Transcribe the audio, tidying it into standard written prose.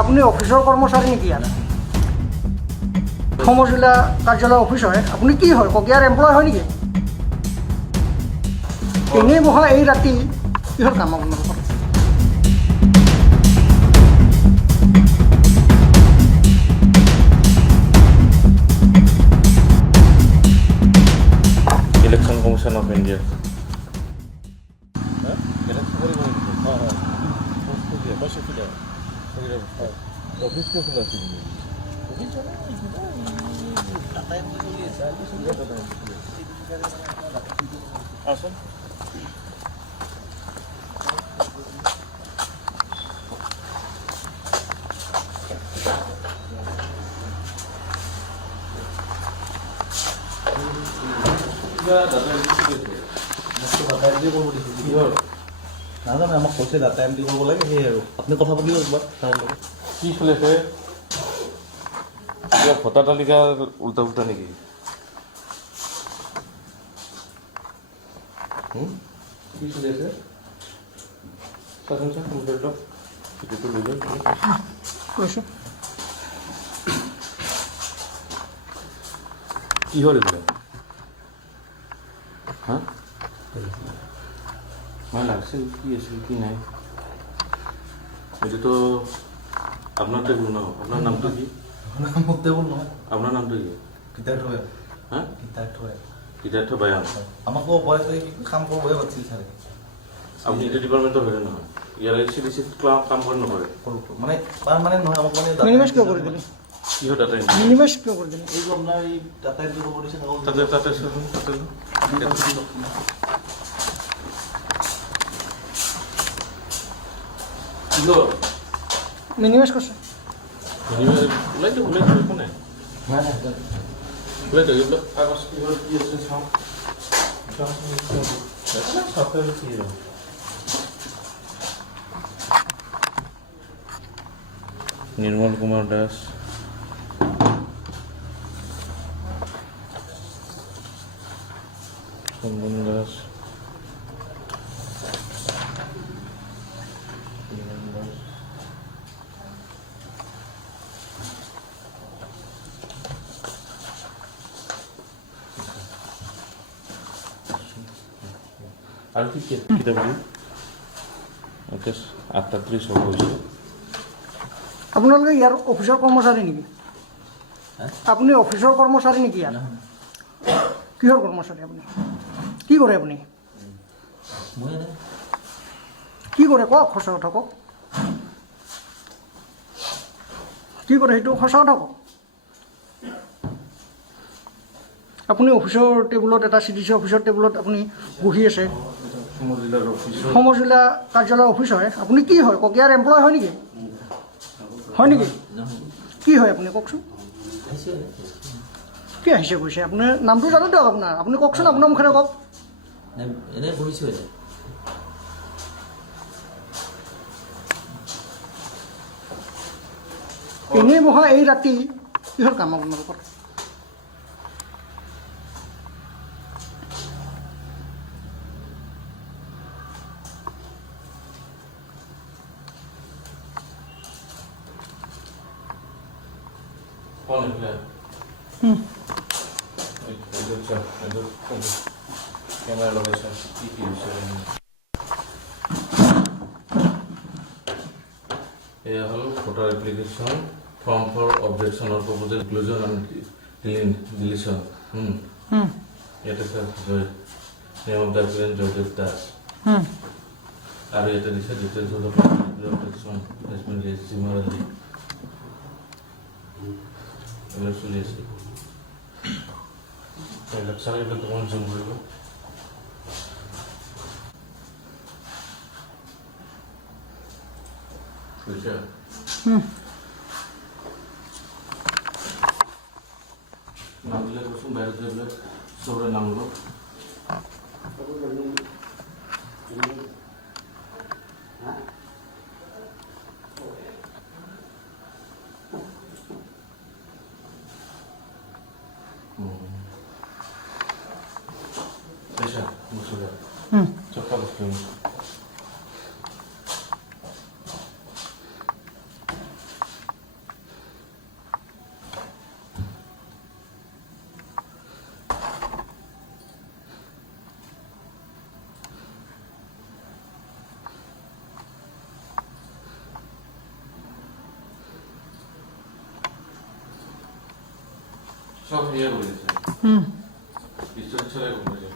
আপুনি অফিসৰ কৰ্মচাৰী নেকি ইয়াত? সমজিলা কাৰ্যালয় অফিস হয়। আপুনি কি হয়? ককিয়াৰ এমপ্লয় হয় নেকি? এনেই বহা এই ৰাতি কিহৰ কাম আপোনালোকৰ? Election commission of India office কে খোলা আছে আসুন নাজানো আমাক কৈছে ডাটা এণ্ট্ৰি কৰিব লাগে সেয়ে আৰু আপুনি কথা পাতিব একবাৰ তাৰ লগত কি চলিছে ভোটাৰ তালিকা উল্টা উল্টা নেকি কি চলি আছে চাচোন চাৰ কম্পিউটাৰটো এইটো লৈ লওক কৈছোঁ কিহৰ এইবিলাক হা মই লাগছিল কি আছিল কি নাই এইটোতো আপোনাৰ টেবুল ন আপোনাৰ নামটো কি মোক টেবুল নহয় আপোনাৰ নামটো কি কিতাপ থৈ হা কিতাপ থৈ সিদ্ধাৰ্থ বায়ান আমাকো বয়সে কাম কৰিবহে পাতিছিল ছাৰে আপুনি এইটো ডিপাৰ্টমেণ্টৰ হয় নহয় ইয়াৰ চি ডি চিত কাম কৰে নকৰে মানে পাৰমানেণ্ট নহয় আমাক মানে মিনিমাইজ কিয় কৰি দিলে? কিহৰ ডাটা মিনিমাইজ কিয় কৰি দিলে? এইটো আপোনাৰ এই ডাটা এণ্ট্ৰি কৰিব দিছে তাতে তাতে চোন তাতে কিহৰ মিনিমাইজ কৰিছে। ওলাইতো একো নাই ওলাইতো এইবিলাক কাগজ কিহৰ কি আছে চাওঁ নিৰ্মল কুমাৰ দাস চন্দন দাস আৰু কি কিতাপ বুলি 8:30 হ'ব হৈছে আপোনালোকে ইয়াৰ অফিসৰ কৰ্মচাৰী নেকি? আপুনি অফিসৰ কৰ্মচাৰী নেকি ইয়াত? কিহৰ কৰ্মচাৰী আপুনি? কি কৰে আপুনি? মই কি কৰে কওক, সঁচা কথা কওক। কি কৰে সেইটো সঁচা কথা কওক। আপুনি অফিসৰ টেবুলত এটা চি ডি চি অফিসৰ টেবুলত আপুনি বহি আছে। সমজিলা কাৰ্যালয় অফিস হয়। আপুনি কি হয়? ককিয়াৰ এমপ্লয় হয় নেকি? হয় নেকি? কি হয় আপুনি কওকচোন? কি আহিছে কৈছে? আপোনাৰ নামটো জানো দিয়ক আপোনাৰ। আপুনি কওকচোন, আপোনাৰ মুখেৰে কওক। এনেই বহিছোঁ এনেই বহা এই ৰাতি কিহৰ কাম আপোনালোকৰ? কেমেৰা লগাইছে কি কি হৈছে এয়া হ'ল ভোটাৰ এপ্লিকেশ্যন ফৰ্ম ফৰ অবজেকশ্যনৰ প্ৰপ'জেল ইনক্লুজন এণ্ড ডিলিশ্যন ইয়াতে sir name of the applicant Joydev Das আৰু ইয়াতে দিছে details of the objection has been raised similarly এইবিলাক চলি আছে এইবিলাক চাৰ এইবিলাক অকণমান জুম কৰিব বুজিছা নামবিলাক কচোন বাহিৰত যাবিলাক চবৰে নাম লওক চব কাগজ সব নিয়ে বলেছে হুম ঈশ্বৰ ছাড়াই বলেছে